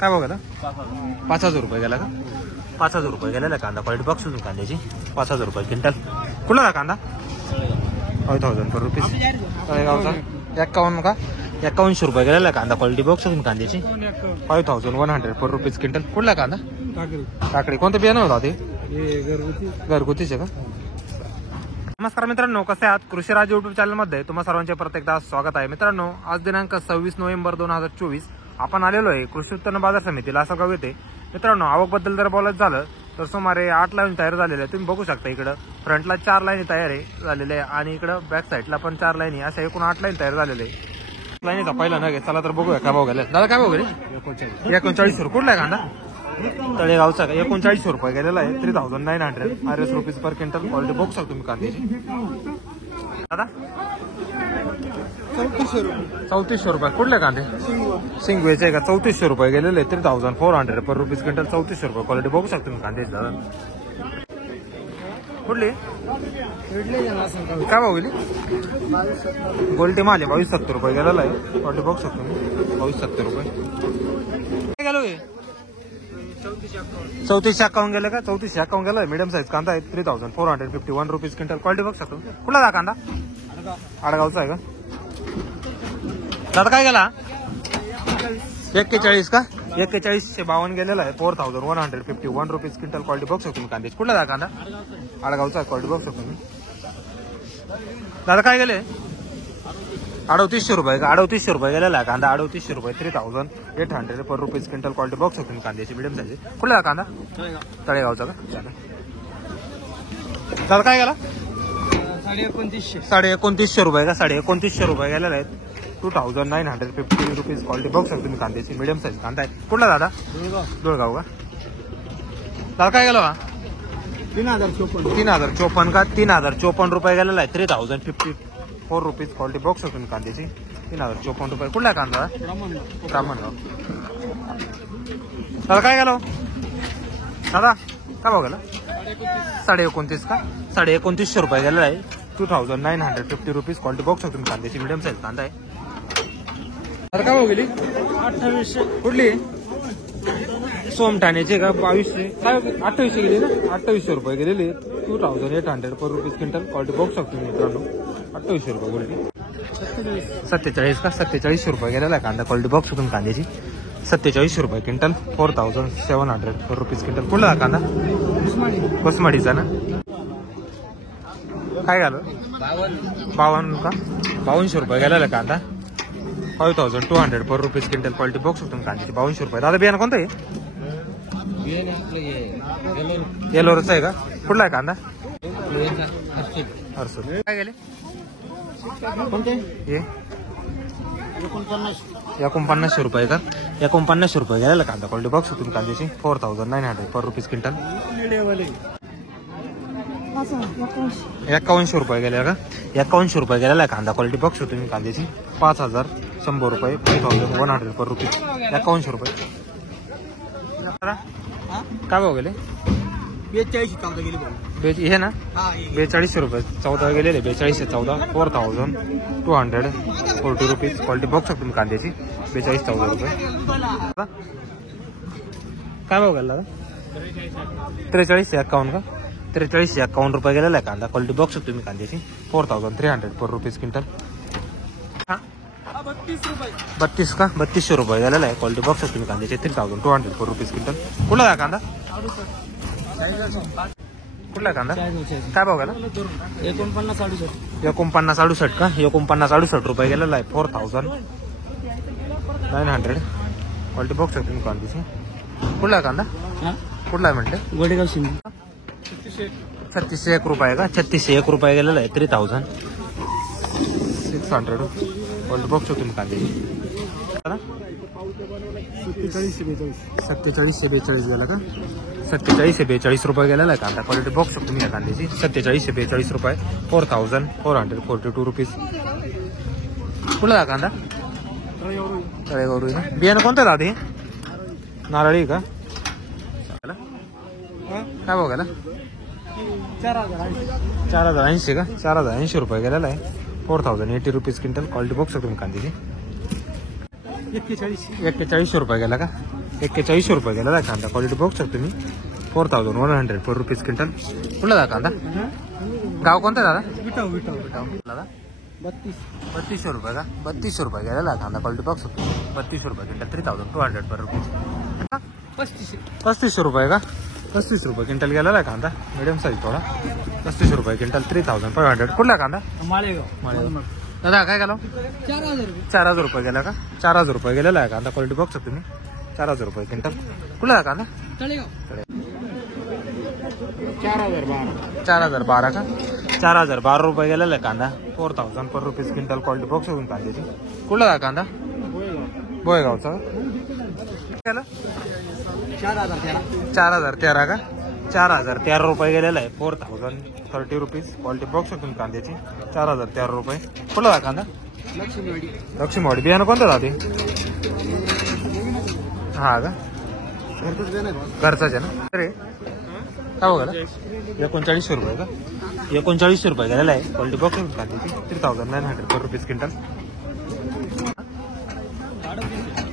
काय भाव गेला? 5,000 रुपये गेला का? 5,000 रुपये गेलेला कांदा. क्वालिटी बॉक्स होती कांद्याची. 5,000 रुपये क्विंटल. कुठला कांदा? 5,000 पर रुपीज. तळेगावचा 51 का? 5100 रुपये गेलेला कांदा. क्वालिटी बॉक्स होती कांद्याची. 5,100 पर रुपीज क्विंटल. कुठला कांदा? काकडी. कोणतं बियाणं होता ते? घरगुतीचे का? नमस्कार मित्रांनो, कसे आहात? कृषी राज युट्यूब चॅनल मध्ये तुम्हा सर्वांचे परत एकदा स्वागत आहे. मित्रांनो, आज दिनांक 26 नोव्हेंबर 2024 आपण आलेलो आहे कृषी उत्पन्न बाजार समितीला लासलगाव येथे. मित्रांनो, आवकबद्दल जर बोलायचं झालं तर सुमारे 8 लाईन तयार झालेल्या आहे. तुम्ही बघू शकता इकडं फ्रंटला 4 लाईनी तयार आहे झालेले आहे आणि इकडं बॅक साईडला पण 4 लाईनी, अशा एकूण 8 लाईन तयार झालेले आहे. लाईनीचा पहिला नग आहे. चला तर बघूया काय भाव गेला. दादा काय भाव गेले? 39 रुपये. कुठला आहे कांदा? तळेगावचा का? 3900 रुपये गेलेला आहे. 3,900 रुपीज पर क्विंटल. क्वालिटी बघू शकतो तुम्ही कांद्याची. दादा 3400 रुपये. कुठले कांदे? सिंगवेचे का? 3400 रुपये गेलेले. 3,400 पर रुपीज क्विंटल. 3400 रुपये. क्वालिटी बघू शकतो तुम्ही कांद्याची. दादा कुठली काय भाव गेली? गोल्टी माल 2270 रुपये गेलेला आहे. क्वालिटी बघू शकतो तुम्ही. 2270 रुपये काय गेलो? 3451 गेले का? 3451 गेला. मीडियम साईज कांदा आहे. 3,451 रुपीज क्विंटल. क्वालिटी बघू शकतो. कुठला जा कांदा? आडगावचा आहे का? दादा काय गेला? 41 का? 4152 गेलेला आहे. 4,151 रुपीज क्विंटल. क्वालिटी बघू शकतो कांद्याची. कुठला जा कांदा? आडगावचा. क्वालिटी बघू शकतो मी. दादा काय गेले? 3800 रुपये का? 3800 रुपये गेलेला आहे कांदा. 3800 रुपये. 3,800 पर रुपीज क्विंटल. क्वालिटी बघू शकतो कांद्याची. Medium size. कुठला कांदा? तळेगावचा का? दादा काय गेला? 2900 रुपये का? 2900 रुपये गेलेला आहे. 2,950 रुपीज. क्वालिटी बघू शकतो तुम्ही कांद्याची. मीडियम साईज कांदा आहे. कुठला दादा? दोळगाव का? दादा काय गेला? 3,054 का? 3,054 रुपये गेलेला आहे. 3,054 रुपीज. क्वालिटी बघू शकतो तुम्ही कांद्याची. 3,054 रुपये. कुठला कांदा? ब्राह्मणगाव. दादा काय गेलो? दादा काय भाव गेला? 29.5 का? 29.5 रुपये गेलेला आहे. 2,950 रुपीज. क्वालिटी बघू शकतो तुम्ही कांद्याची. मीडियम साईज कांदा आहे. तर काय भाव गेली? 2800. कुठली? सोमठाण्याची का? 2200. काय 2800 गेली ना? 2800 रुपये गेलेली. 2,800 पर रुपीज क्विंटल. क्वालिटी बघू शकतो मित्रांनो. 2800 रुपये गोल्टी. 47 का? 4700 रुपये गेलेला आहे कांदा. क्वालिटी बघू शकतो कांद्याची. 4700 रुपये क्विंटल. 4,700 पर रुपीज क्विंटल. कुठला कांदा? बसमाडीचा ना? काय झालं? 52 का? 5200 रुपये गेलेला कांदा. 5,200 पर रुपीज क्विंटल. क्वालिटी बघू शकतो कांद्याची. 5200 रुपये. दादा बियाणं कोणतं आहे? येलोरचा आहे का? कुठला आहे कांदा? हर्सूल. काय गेले? 4900 रुपये का? 4900 रुपये गेलेला कांदा. क्वालिटी बघू शकतो कांद्याची. 4,900 पर रुपीज क्विंटल. 5100 रुपये गेले का? 5100 रुपये गेलेला कांदा. क्वालिटी बघू शकतो तुम्ही कांद्याची. 5,100 रुपये. 5,100 पर रुपीज. 5100 रुपये. काय भाव गेले? 42 हे ना? 4200 रुपये. 14 गेलेले. 4214. 4,240 रुपीज. क्वालिटी बघू शकतो तुम्ही कांद्याची. 4214 रुपये. काय भाव गेला? 4351 का? 4351 रुपये गेलेला आहे कांदा. क्वालिटी बघू शकतो तुम्ही कांद्याची. 4,300 पर रुपीज क्विंटल. 32 का? 3200 रुपये गेलेला आहे. क्वालिटी बघू शकतो तुम्ही कांद्याची. 3,200 पर रुपीज क्विंटल. कुठला आहे कांदा? कुठला कांदा? काय भाव गेला? 49.68 का? 49.68 रुपये गेलेला आहे. 4,900. क्वालिटी बघू शकतो तुम्ही कांद्याची. कुठला कांदा? कुठला आहे म्हटलं? गोडेगाव शिंदे. 3601 रुपये का? 3601 रुपये गेलेला आहे. 3,600. क्वालिटी बघू शकतो तुम्ही कांद्याची. 4742 गेला का? 4742 रुपये गेलेला आहे कांदा. क्वालिटी बघू शकतो तुम्ही या कांद्याची. 4742 रुपये. 4,442 रुपीज. कुठला कांदा? तळेगाव ना? बियाणं कोणतं दादा? हे नारळी का? काय भाव गेला? 4,080 का? 4,080 रुपये गेलेला आहे. 4,080 रुपीज क्विंटल. क्वालिटी बघू शकतो तुम्ही कांद्याची. 41 रुपये गेला का? 41 रुपये गेला कांदा. क्वालिटी बघू शकतो तुम्ही. 4100 पर रुपीज क्विंटल. कुठला दा कांदा? गाव कोणतं दादा? दादा 32 रुपये का? 32 रुपये गेलेला कांदा. क्वालिटी बघू शकतो. 32 रुपये क्विंटल. 3200 पर रुपीज. 35 रुपये का? 35 रुपये क्विंटल गेलेला कांदा. मीडियम साईज थोडा. 35 रुपये क्विंटल. 3500. कुठला कांदा? माळेगाव. दादा काय गेला? 4000 रुपये गेला का? 4000 रुपये गेलेला आहे कांदा. क्वालिटी बघू शकतो तुम्ही. 4000 रुपये क्विंटल. कुठला कांदा? 4012 का? 4012 रुपये गेलेला आहे कांदा. 4000 पर रुपीज क्विंटल. क्वालिटी बघू शकतो कांद्याची. कुठला कांदा? बोयगावचा. 4013 का? 4013 रुपये गेलेला आहे. 4030 रुपीज. क्वालिटी बघू शकतो कांद्याची. 4013 रुपये. कुठला कांदा? लक्ष्मीवाडी. बियाणं कोणतं राहते? हा का? घरचाच आहे ना? अरे काय बघा 39 रुपये का? 39 रुपये गेलेला आहे. क्वालिटी बघू शकतो कांद्याची. 3900 पर रुपीज क्विंटल.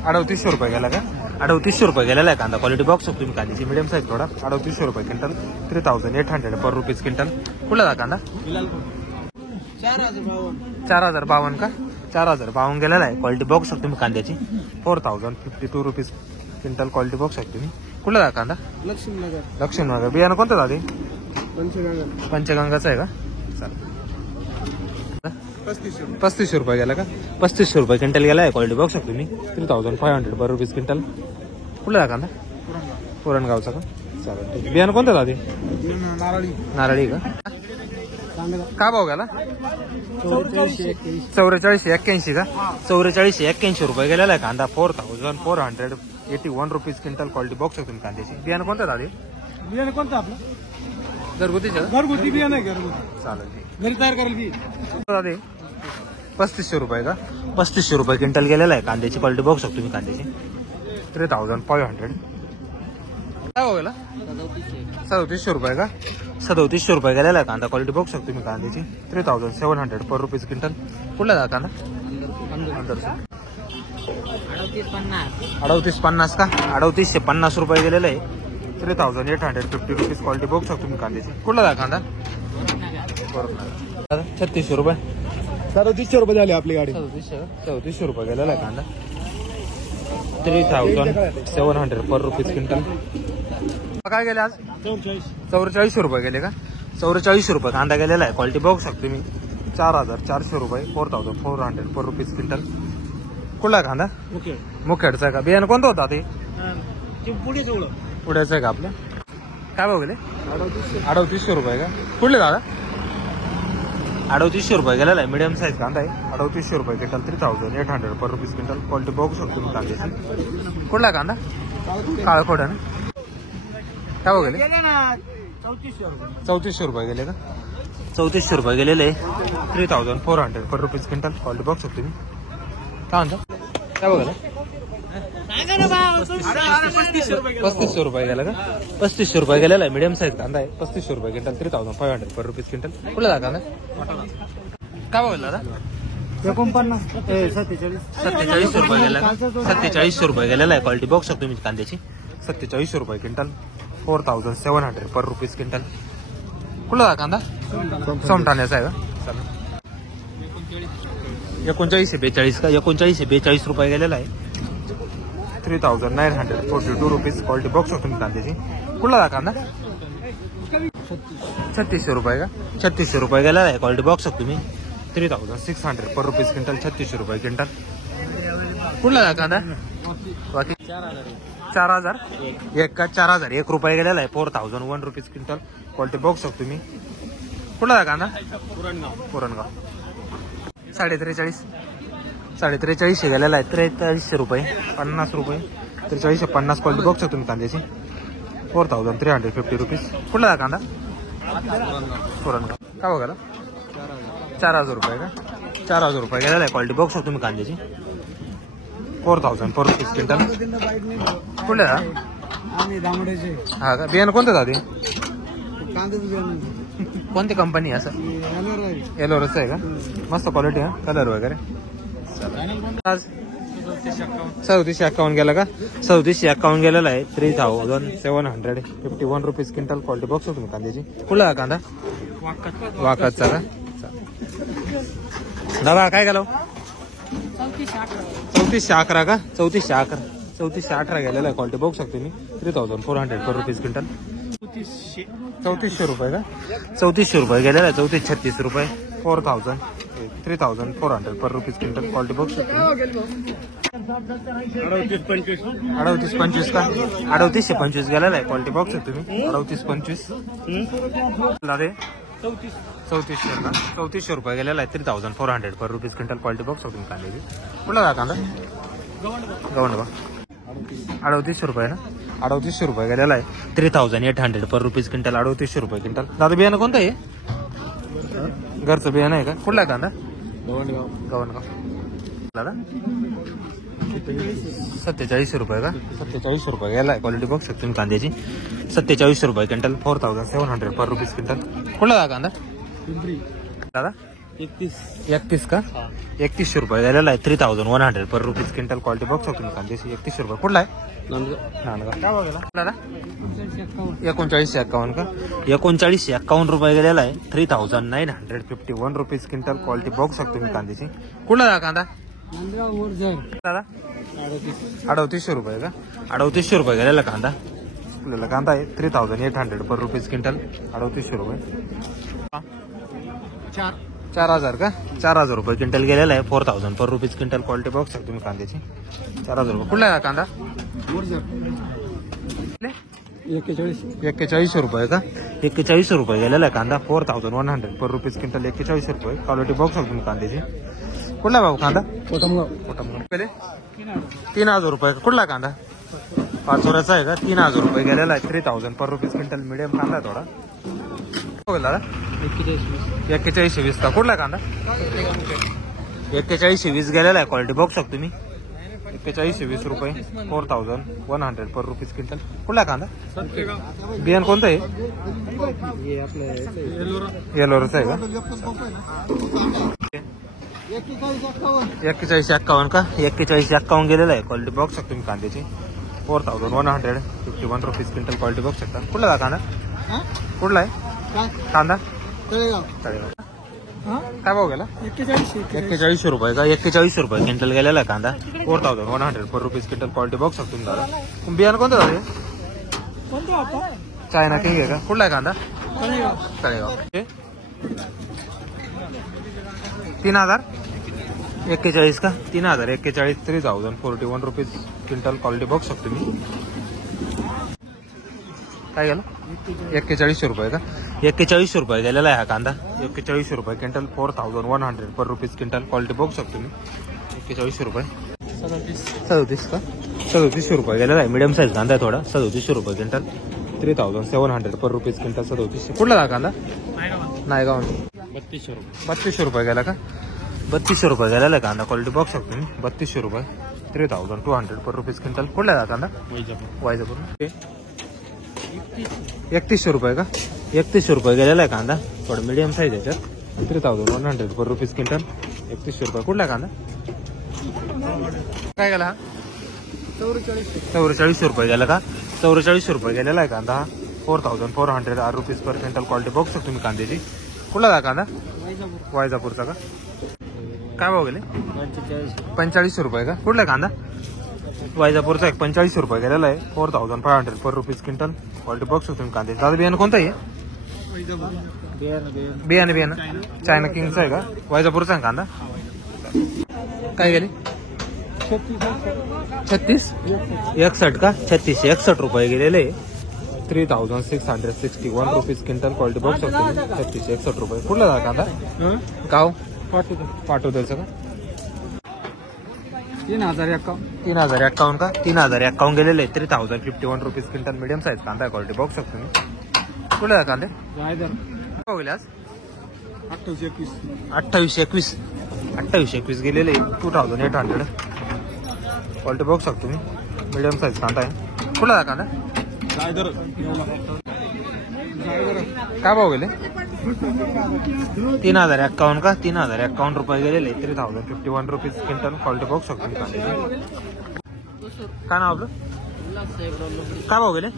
38 रुपये गेला का? 38 रुपये गेलेला आहे कांदा. क्वालिटी बघू शकतो तुम्ही कांद्याची. मीडियम साईज थोडा. 38 रुपये क्विंटल. 3800 पर रुपीज क्विंटल. कुठला कांदा? 4052 का? 4052 गेलेला आहे. क्वालिटी बघू शकतो तुम्ही कांद्याची. 4052 रुपीज क्विंटल. क्वालिटी बघू शकतो तुम्ही. कुठला कांदा? लक्ष्मीनगर. बियाणं कोणतं दादी? पंचगंगाचं आहे का? चालेल. 35 रुपये गेला का? 35 रुपये क्विंटल गेला आहे. क्वालिटी बघू शकतो तुम्ही. 3500 पर रुपीज क्विंटल. कुठला कांदा? पुरणगावचा का? चालेल ठीक. बियाणं कोणतं दादी? नारळी का? काय भाव गेला? 4481 का? 4481 रुपये गेलेला आहे कांदा. 4481 रुपीज क्विंटल. क्वालिटी बघू शकतो तुम्ही कांद्याची. बियाणं कोणतं दादी? बियाणं कोणतं आपलं? घरगुती बियाणं आहे. घरगुती चालेल ठीक. घरी तयार करायला बी. दादी 3500 रुपये का? 3500 रुपये क्विंटल गेलेला आहे कांद्याची. क्वालिटी बघू शकतो तुम्ही कांद्याची. 3500. काय भाव गेला? 3700 रुपये का? 3700 रुपये गेलेला आहे कांदा. क्वालिटी बघू शकतो तुम्ही कांद्याची. 3700 पर रुपीज क्विंटल. कुठला कांदा? 3850 का? 3850 रुपये गेलेला आहे. 3850 रुपीज. क्वालिटी बघू शकतो तुम्ही कांद्याची. कुठला कांदा? 3600 रुपये. 3700 रुपये झाले आपली गाडी. 3700 रुपये गेलेला आहे कांदा. 3700 पर रुपीज क्विंटल. काय गेले आज? 44 रुपये गेले का? 44 रुपये कांदा गेलेला आहे. क्वालिटी बघू शकतो तुम्ही. 4400 रुपये. 4400 पर रुपीज क्विंटल. कुठला कांदा? मुखेडचा आहे का? बियाणं कोणतं होता ते? पुढ्याचं आहे का आपलं? काय भाव गेले? 3800 रुपये का? कुठले दादा? 3800 रुपये गेलेला आहे. मीडियम साईज कांदा आहे. 3800 रुपये क्विंटल. 3800 पर रुपीज क्विंटल. क्वालिटी बघू शकतो तुम्ही कांद्याची. कुठला कांदा? काळखोड आहे ना? काय भाव गेले? 3400 रुपये गेले का? 3400 रुपये गेलेले आहे. 3400 पर रुपीज क्विंटल. क्वालिटी बघू शकतो तुम्ही. काय म्हणता? काय बघा 3500 रुपये गेला का? 3500 रुपये गेलेला आहे. मीडियम साईज कांदा आहे. 3500 रुपये क्विंटल. 3500 पर रुपीज क्विंटल. कुठला कांदा? काय बघा दादा? 47 रुपये गेला का? 4700 रुपये गेलेला आहे. क्वालिटी बघू शकतो तुम्ही कांद्याची. 4700 रुपये क्विंटल. 4700 पर रुपीज क्विंटल. कुठला कांदा? सोमठाण्याचा आहे का? चालेल. 3942 का? 3942 रुपये गेलेला आहे. 3942 रुपीज. क्वालिटी बघू शकतो तुम्ही कांद्याची. कुठला कांदा? 3600 रुपये का? 3600 रुपये गेलेला आहे. क्वालिटी बघू शकतो तुम्ही. 3600 पर रुपीज क्विंटल. 3600 रुपये क्विंटल. कुठला कांदा? बाकी 4000 एक का? 4001 रुपये गेलेला आहे. 4001 रुपीज क्विंटल. क्वालिटी बघू शकतो तुम्ही. कुठला कांदा? पुरणगाव. 4350 गेलेला आहे. 4300 रुपये. 50 रुपये. 4350 क्वालिटी बघू शकतो तुम्ही कांद्याची. 4350 रुपीज. कुठला कांदा? पुरणगाव. काय बघायला? 4000 रुपये का? 4000 रुपये गेलेला आहे. क्वालिटी बघू शकतो तुम्ही कांद्याची. 4000 पर रुपीज क्विंटल. कुठला? हा का? बियाणं कोणतं दादी? कोणती कंपनी आहे? असं एलोरस आहे का? मस्त क्वालिटी आहे. कलर वगैरे. आज 3751 गेला का? 3751 गेलेला आहे. 3751 रुपीज क्विंटल. क्वालिटी बघतो तुम्ही कांद्याची. कुठला हा कांदा? वाकाचा का? दादा काय गेलो? 3411 का? 3418 गेलेला आहे. क्वालिटी बघू शकतो मी. 3400 पर रुपीज क्विंटल. 3400 रुपये का? 3400 रुपये गेलेला आहे. 3436 रुपये. 3400 पर रुपीज क्विंटल. क्वालिटी बघू शकतो. 3825 का? 3825 गेलेला आहे. क्वालिटी बघू शकतो तुम्ही. 3825 रे 3400 का? 3400 रुपये गेलेला आहे. 3400 पर रुपीज क्विंटल. क्वालिटी बघू शकतो तुम्ही कांद्याची. कुठला का कांदा? गव्हाण का? 3800 रुपये ना? 3800 रुपये गेलेला आहे. 3800 पर रुपीज क्विंटल. 3800 रुपये क्विंटल. दादा बियाणं कोणतं आहे? घरचं बियाणं आहे का? कुठला कांदा? गव्हाणगाव. दादा 4700 रुपये का? 4700 रुपये गेला आहे. क्वालिटी बघू शकतो तुम्ही कांद्याची. 4700 रुपये क्विंटल. 4700 पर रुपीज क्विंटल. कुठला कांदा? दादा 31 का? 3100 रुपये गेलेला आहे. 3100 पर रुपीज क्विंटल. क्वालिटी बघू शकतो तुम्ही कांद्याची. 3100 रुपये. कुठला आहे? नांदगाव. काय भाव गेला दादा? 3951 का? 3951 रुपये गेलेला आहे. 3951 रुपीज क्विंटल. क्वालिटी बघू शकतो तुम्ही कांद्याची. कुठला कांदा? दादा 3800 रुपये का? 3800 रुपये गेलेला कांदा. आपल्याला कांदा आहे. 3800 पर रुपीज क्विंटल. 3800 रुपये. 4000 का? 4000 रुपये क्विंटल गेलेला आहे. 4000 पर रुपीज क्विंटल. क्वालिटी बघू शकतो तुम्ही कांद्याची. 4000 रुपये. कुठला आहे कांदा? 4100 रुपये का? 4100 रुपये गेलेला आहे कांदा. 4100 पर रुपीज क्विंटल. 4100 रुपये. क्वालिटी बघू शकतो तुम्ही कांद्याची. कुठला भाऊ कांदा? कोटमगाव. 3000 रुपये. कुठला कांदा? पाचोऱ्याचा आहे का? 3000 रुपये गेलेला आहे. 3000 पर रुपीज क्विंटल. मिडियम कांदा आहे थोडा. दादा 4120 का? कुठला कांदा? 4120 गेलेला आहे. क्वालिटी बघू शकतो तुम्ही. 4120 रुपये. 4100 पर रुपीज क्विंटल. कुठला कांदा? बियाण कोणतं आहे? येलोरचं आहे का? 4151 का? 4151 गेलेला आहे. क्वालिटी बघू शकतो तुम्ही कांद्याची. 4151 रुपीज क्विंटल. क्वालिटी बघू शकता. कुठला कांदा? कुठला आहे कांदा? तळेगाव. काय भाव गेला? 4100 रुपये का? 4100 रुपये क्विंटल गेलेला आहे कांदा. 4100 पर रुपीज क्विंटल. क्वालिटी बघू शकतो तुम्ही दादा. बियाणं कोणतं दादा? चायना किंग आहे का? कुठला आहे कांदा? तळेगाव. 3041 का? 3041 3041 रुपीज क्विंटल. क्वालिटी बघू शकतो मी. काय गेलं? 4100 रुपये का? 4100 रुपये गेलेला आहे हा कांदा. 4100 रुपये क्विंटल. 4100 पर रुपीज क्विंटल. क्वालिटी बघू शकतो मी. 4100 रुपये. 37 का? 3700 रुपये गेलेला आहे. मिडियम साईज कांदा आहे थोडा. 3700 रुपये क्विंटल. 3700 पर रुपीज क्विंटल. 3700. कुठला हा कांदा? नायगाव. 3200 रुपये गेला का? 3200 रुपये गेलेला आहे कांदा. क्वालिटी बघू शकतो मी. 3200 रुपये. 3200 पर रुपीज क्विंटल. कुठला आहे कांदा? वायजापूर. 3100 रुपये का? 3100 रुपये गेलेला आहे कांदा. थोडं मिडियम साईज आहे त्याच्यात. 3100 पर रुपीज क्विंटल. 3100 रुपये. कुठला कांदा? काय गेला हा? 4400 रुपये गेला का? 4400 रुपये गेलेला आहे कांदा. 4400 रुपीज पर क्विंटल. क्वालिटी बघू शकतो तुम्ही कांद्याची. कुठला का कांदा? वायजापूरचा का? काय भाव गेले? 4500 रुपये का? कुठला कांदा? वायजापूरचा एक 4500 रुपये गेलेला आहे. 4500 पर रुपीज क्विंटल. क्वालिटी बघू शकतो तुम्ही कांद्याची. दादा बियाणं कोणतं आहे? बियाणं चायना किंगचा आहे का? वायजापूरचा आहे कांदा. काय गेले? 3661 का? 3661 रुपये गेलेले. 3661 रुपीज क्विंटल. क्वालिटी बघू शकतो. 3661 रुपये. कुठला जा कांदा? गाव पाठवतायचं का? 3051 का? 3051 गेलेले. 3051 रुपीज क्विंटल. मिडियम साईज कांदा. क्वालिटी बघू शकतो मी. कुठला जा कांदे? हो गेले आज 2821 गेलेले. 2800. क्वालिटी बघू शकतो मी. मिडियम साईज कांदा आहे. कुठला जा कांदा? काय भाव गेले? 3051 का 3051 रुपये गेलेले 3051 रुपीज क्विंटल. क्वालिटी बघू शकतो तुम्ही कांद्याची. काय नाव आपलं? काय भाव गेले?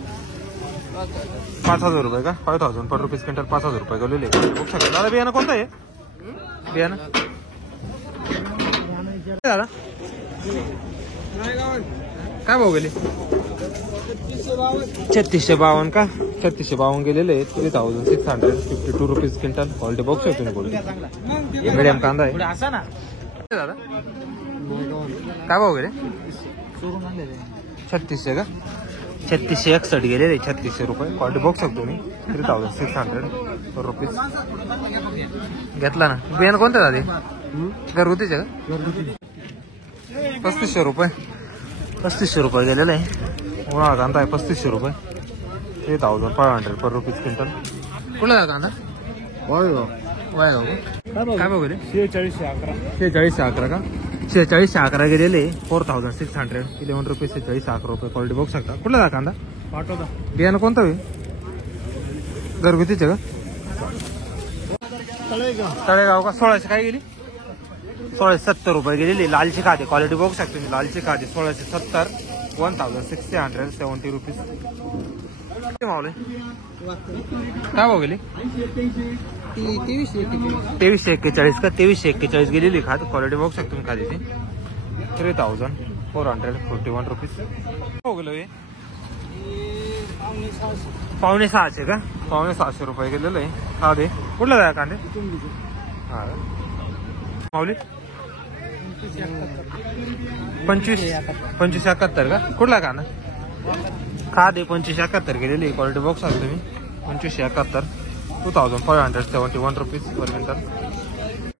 5000 रुपये का 5000 पर रुपीज क्विंटल 5000 रुपये गेलेले बघू शकतो. दादा बियाणं कोणतं आहे? बियाणं दादा काय भाव गेले? 3652 का 3652 गेलेले 3652 रुपीज क्विंटल. क्वालिटी बघू शकतो तुम्ही. मीडियम कांदा आहे दादा. काय भाव गेले? 3600 का 3661 गेलेले 3600 रुपये. क्वालिटी बघू शकतो तुम्ही 3600 रुपीज. घेतला ना. बियाणं कोणतं दादा? घरगुतीचे का? 3500 रुपये 3500 रुपये गेलेले आहे. उन्हाळा कांदा आहे 3500 रुपये 3500 पर रुपीज क्विंटल. कुठला आहे कांदा? वायगाव. काय भाव गेले? 4611 का 4611 गेलेले 4611 रुपये 4611 रुपये. क्वालिटी बघू शकता. कुठला आहे कांदा? पाठवता. बियाणं कोणतं आहे? घरगुतीचे का? तळेगाव का 1600 काय गेली? 1670 रुपये गेलेली. लालची खाते क्वालिटी बघू शकतो मी. लालची खाते 1670 1670 रुपीज. मावले काय भाव गेली? 2341 का 2341 गेलेली खात. क्वालिटी बघू शकतो तुम्ही खाद्याची 3441 रुपीज. हो गेलो हे 5,600 का 5,600 रुपये गेलेलं आहे. हा दे. कुठला जाय कांदे? हा माऊली 2571 का कुठला कांदा? खा दे 2571 गेलेली. क्वालिटी बघू शकतो तुम्ही 2571 2571 रुपीज पर क्विंटल.